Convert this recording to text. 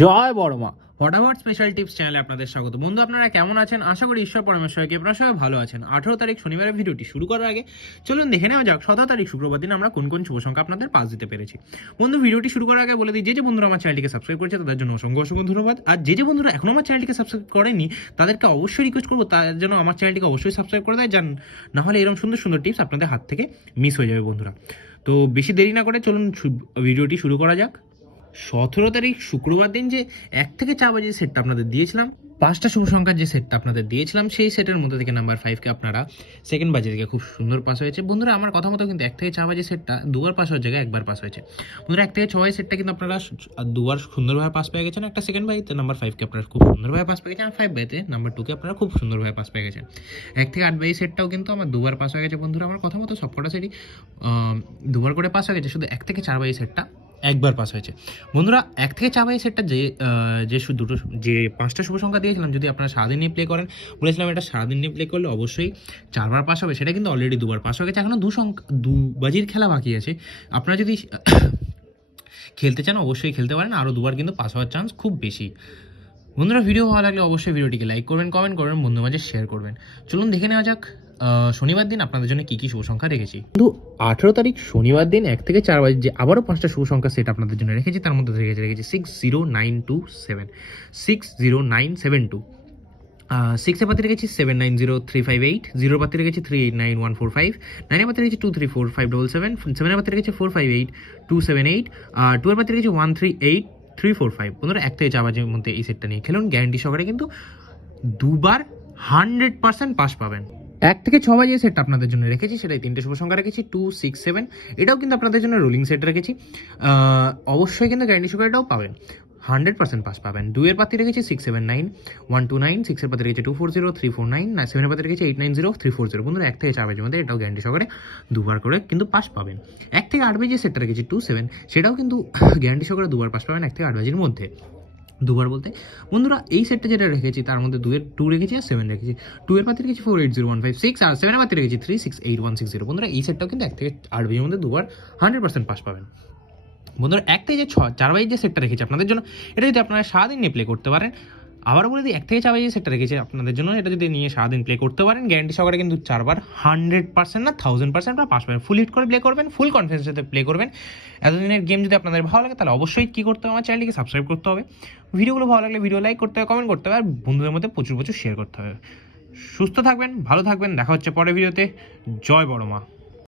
জয় বড়মা ফটাফট special tips চ্যানেলে আপনাদের স্বাগত। বন্ধু, আপনারা কেমন আছেন? আশা করি ঈশ্বর পরমেশ্বরকে আপনারা সবাই ভালো আছেন। 18 তারিখ শনিবারের ভিডিওটি শুরু করার আগে চলুন দেখে নেওয়া যাক 17 তারিখ শুক্রবার দিন আমরা কোন কোন শুভ সংখ্যা আপনাদের পাস দিতে পেরেছি। বন্ধু, ভিডিওটি শুরু করার আগে বলে দিই, যে বন্ধুরা আমার চ্যানেলটিকে সাবস্ক্রাইব করেছে তাদের জন্য অসংখ্য অসংখ্য ধন্যবাদ। আর যে বন্ধুরা এখনো আমার চ্যানেলটিকে সাবস্ক্রাইব করেনি তাদেরকে অবশ্যই রিকোয়েস্ট করবো তার জন্য আমার চ্যানেলটিকে অবশ্যই সাবস্ক্রাইব করে দেয়, না হলে এরকম সুন্দর সুন্দর টিপস আপনাদের হাত থেকে মিস হয়ে যাবে বন্ধুরা। তো বেশি দেরি না করে চলুন ভিডিওটি শুরু করা যাক। 17 তারিখ শুক্রবার দিন যে 1 থেকে 4 বাজে সেটটা আপনাদের দিয়েছিলাম, 5টা শুভ সংখ্যার যে সেটটা আপনাদের দিয়েছিলাম, সেই সেটের মধ্যে থেকে নাম্বার 5কে আপনারা সেকেন্ড বাজে থেকে খুব সুন্দর পাস হয়েছে বন্ধুরা। আমার কথা মতো কিন্তু 1 থেকে 4 বাজে সেটটা দুবার পাস হওয়ার জায়গায় একবার পাস হয়েছে বন্ধুরা। 1 থেকে 6 সেটটা কিন্তু আপনারা দুবার সুন্দরভাবে পাস পেয়ে গেছেন। একটা সেকেন্ড বাজেতে নাম্বার 5কে আপনারা খুব সুন্দরভাবে পাস পেয়ে গেছেন, আর 5 বাজেতে নাম্বার 2কে আপনারা খুব সুন্দরভাবে পাস পেয়ে গেছেন। 1 থেকে 8 বাজে সেটটাও কিন্তু আমার দুবার পাস হয়ে গেছে বন্ধুরা। আমার কথা মতো সবকটা সেটই দুবার করে পাস হয়ে গেছে, শুধু 1 থেকে 4 বাজে সেটটা একবার পাস হয়েছে বন্ধুরা। 1 থেকে 4 বাজে সেটটা যে 5টা শুভ সংখ্যা দিয়েছিলাম, যদি আপনারা সারাদিন নিয়ে প্লে করেন, বলেছিলাম এটা সারাদিন নিয়ে প্লে করলে অবশ্যই 4বার পাস হবে, সেটা কিন্তু অলরেডি দুবার পাস হয়ে গেছে। এখনও দু বাজির খেলা বাকি আছে। আপনারা যদি খেলতে চান অবশ্যই খেলতে পারেন, আরও দুবার কিন্তু পাস হওয়ার চান্স খুব বেশি বন্ধুরা। ভিডিও ভালো লাগলে অবশ্যই ভিডিওটিকে লাইক করবেন, কমেন্ট করবেন, বন্ধুর মাঝে শেয়ার করবেন। চলুন দেখে নেওয়া যাক শনিবার দিন আপনাদের জন্য কী কী শুভ সংখ্যা রেখেছি। কিন্তু 18 তারিখ শনিবার দিন 1 থেকে 4 বাজে যে আবারও 5টা শুভ সংখ্যা সেট আপনাদের জন্য রেখেছি, তার মধ্যে রেখেছি 60927, 60972, 6 এর পাতে রেখেছি 790358, 0 পাতে রেখেছি 389145, 9 এর পাতে রেখেছি 2345577, 7 এর পাতে রেখেছি 458278, 2 এর পাতে রেখেছি 138345 বন্ধুরা। 1 থেকে 4 বাজের মধ্যে এই সেটটা নিয়ে খেলুন, গ্যারান্টি সহকারে কিন্তু দুবার 100% পাস পাবেন। 1 থেকে 6 বাজে সেটটা আপনাদের জন্য রেখেছি, সেটাই 3টে শুভ সংখ্যা রেখেছি 267, এটাও কিন্তু আপনাদের জন্য রোলিং সেট রেখেছি, অবশ্যই কিন্তু গ্যারান্টি সহকারে এটাও পাবেন, 100% পাস পাবেন। 2 এর পাতে রেখেছি 679129, 6 এর পাতে রেখেছি 240349, 7 এর পাতে রেখেছি 890340 বন্ধুরা। 1 থেকে 4 বাজের মধ্যে এটাও গ্যারান্টি সহকারে দুবার করে কিন্তু পাস পাবেন। 1 থেকে 8 বাজে সেটটা রেখেছি 27, সেটাও কিন্তু গ্যারান্টি সহকারে দুবার পাস পাবেন 1 থেকে 8 বাজের মধ্যে। দুবার বলতে বন্ধুরা এই সেটটা যেটা রেখেছি তার মধ্যে 2 রেখেছি আর 7 রেখেছি। 2 এর পাতে রেখেছি 480156, আর 7 এর পাতে রেখেছি 368160 বন্ধুরা। এই সেটটাও কিন্তু 1 থেকে 8 বাজের মধ্যে দুবার 100% পাস পাবেন বন্ধুরা। 1 থেকে 4 বাজে যে সেটটা রেখেছি আপনাদের জন্য, এটা যদি আপনারা সারাদিন নিয়ে প্লে করতে পারেন, আবার বলে দিই 1 থেকে 4 বাজে সেটটা রেখেছি আপনাদের জন্য, এটা যদি নিয়ে সারাদিন প্লে করতে পারেন, গ্যারান্টি সহকারে কিন্তু 4বার 100% না 1000% আপনারা পাস পাবেন। ফুল হিট করে প্লে করবেন, ফুল কনফিডেন্সের সাথে প্লে করবেন। এতদিনের গেম যদি আপনাদের ভালো লাগে তাহলে অবশ্যই কী করতে হবে, আমার চ্যানেলটিকে সাবস্ক্রাইব করতে হবে, ভিডিওগুলো ভালো লাগলে ভিডিও লাইক করতে হবে, কমেন্ট করতে হবে, আর বন্ধুদের মধ্যে প্রচুর শেয়ার করতে হবে। সুস্থ থাকবেন, ভালো থাকবেন, দেখা হচ্ছে পরের ভিডিওতে। জয় বড়মা।